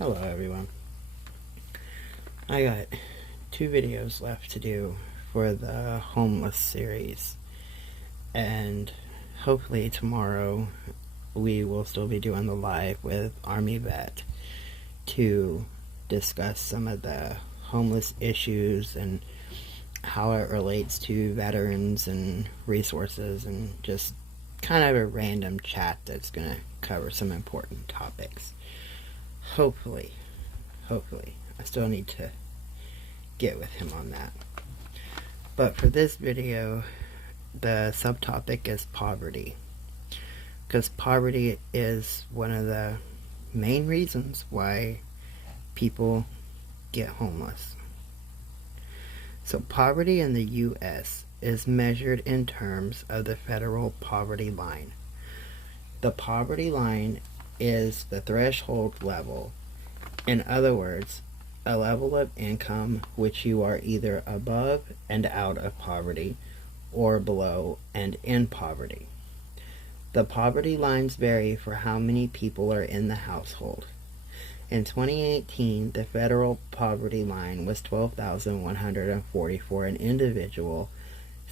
Hello everyone. I got 2 videos left to do for the homeless series, and hopefully tomorrow we will still be doing the live with Army Vet to discuss some of the homeless issues and how it relates to veterans and resources, and just kind of a random chat that's going to cover some important topics. Hopefully. I still need to get with him on that. But for this video, the subtopic is poverty. Because poverty is one of the main reasons why people get homeless. So poverty in the U.S. is measured in terms of the federal poverty line. The poverty line is the threshold level. In other words, a level of income which you are either above and out of poverty, or below and in poverty. The poverty lines vary for how many people are in the household. In 2018, the federal poverty line was $12,140 for an individual,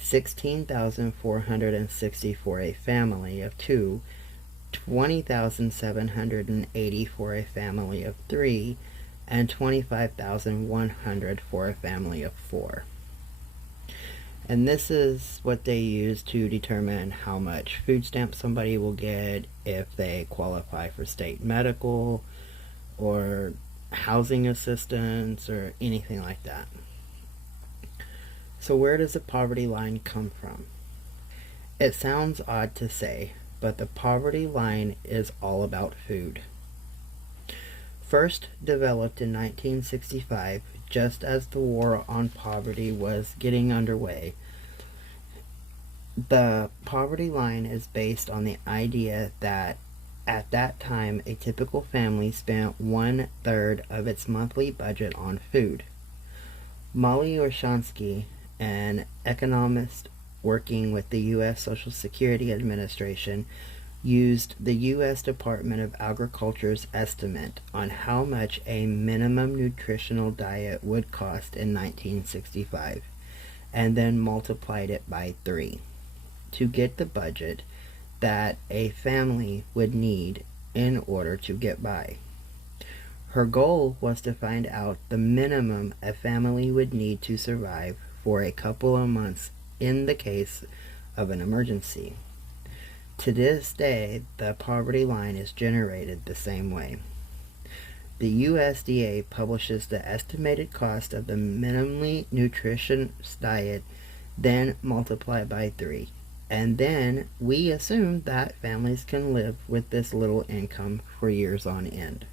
$16,460 for a family of 2, $20,780 for a family of 3, and $25,100 for a family of 4. And this is what they use to determine how much food stamps somebody will get, if they qualify for state medical or housing assistance or anything like that. So where does the poverty line come from? It sounds odd to say, but the poverty line is all about food. First developed in 1965, just as the war on poverty was getting underway, the poverty line is based on the idea that at that time a typical family spent 1/3 of its monthly budget on food. Molly Orshansky, an economist working with the U.S. Social Security Administration, used the U.S. Department of Agriculture's estimate on how much a minimum nutritional diet would cost in 1965, and then multiplied it by 3 to get the budget that a family would need in order to get by. Her goal was to find out the minimum a family would need to survive for a couple of months in the case of an emergency. To this day, the poverty line is generated the same way. The USDA publishes the estimated cost of the minimally nutritious diet, then multiply by 3. And then we assume that families can live with this little income for years on end.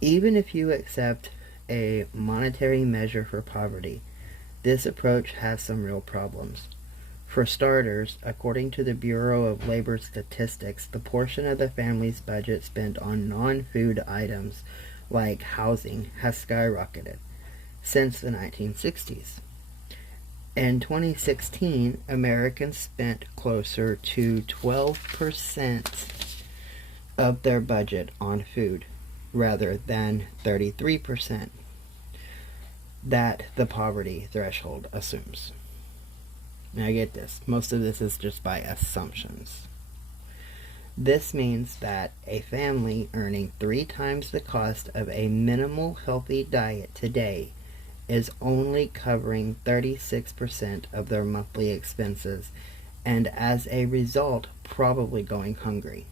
Even if you accept a monetary measure for poverty, this approach has some real problems. For starters, according to the Bureau of Labor Statistics, the portion of the family's budget spent on non-food items like housing has skyrocketed since the 1960s. In 2016, Americans spent closer to 12% of their budget on food, rather than 33% that the poverty threshold assumes. Now get this, most of this is just by assumptions. This means that a family earning 3 times the cost of a minimal healthy diet today is only covering 36% of their monthly expenses, and as a result probably going hungry.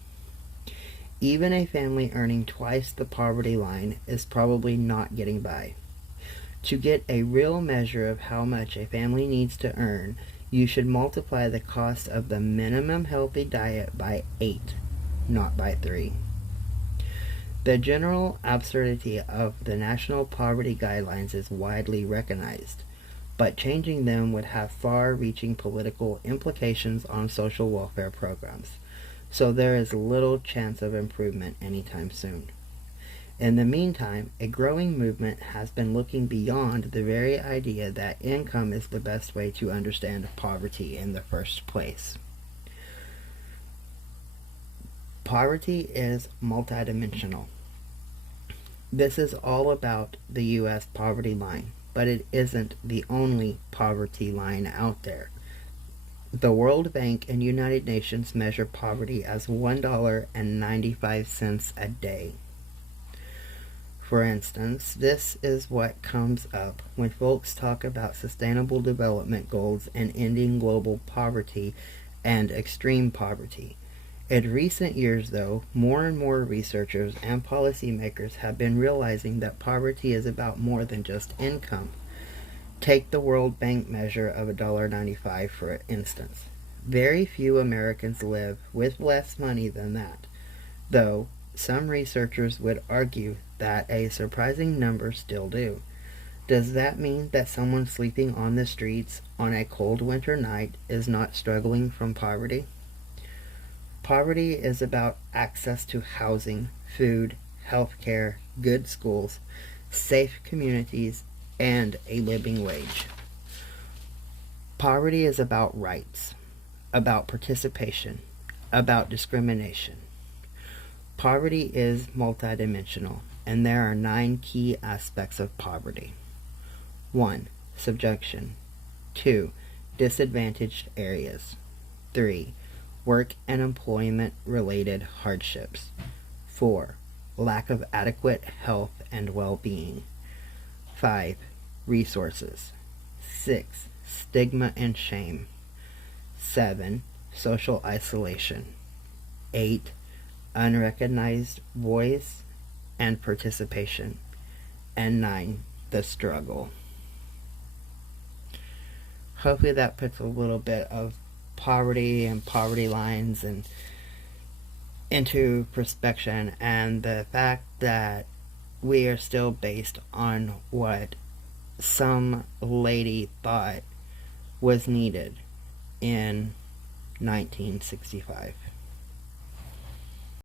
Even a family earning twice the poverty line is probably not getting by. To get a real measure of how much a family needs to earn, you should multiply the cost of the minimum healthy diet by 8, not by 3. The general absurdity of the national poverty guidelines is widely recognized, but changing them would have far-reaching political implications on social welfare programs, so there is little chance of improvement anytime soon. In the meantime, a growing movement has been looking beyond the very idea that income is the best way to understand poverty in the first place. Poverty is multidimensional. This is all about the U.S. poverty line, but it isn't the only poverty line out there. The World Bank and United Nations measure poverty as $1.95 a day. For instance, this is what comes up when folks talk about sustainable development goals and ending global poverty and extreme poverty. In recent years, though, more and more researchers and policymakers have been realizing that poverty is about more than just income. Take the World Bank measure of $1.95 for instance. Very few Americans live with less money than that, though some researchers would argue that a surprising number still do. Does that mean that someone sleeping on the streets on a cold winter night is not struggling from poverty? Poverty is about access to housing, food, health care, good schools, safe communities, and a living wage. Poverty is about rights, about participation, about discrimination. Poverty is multidimensional, and there are 9 key aspects of poverty. 1. Subjection. 2. Disadvantaged areas. 3. Work and employment related hardships. 4. Lack of adequate health and well-being. 5. Resources. 6. Stigma and shame. 7. Social isolation. 8. Unrecognized voice and participation. And 9. The struggle. Hopefully that puts a little bit of poverty and poverty lines and into perspective, and the fact that we are still based on what some lady thought was needed in 1965.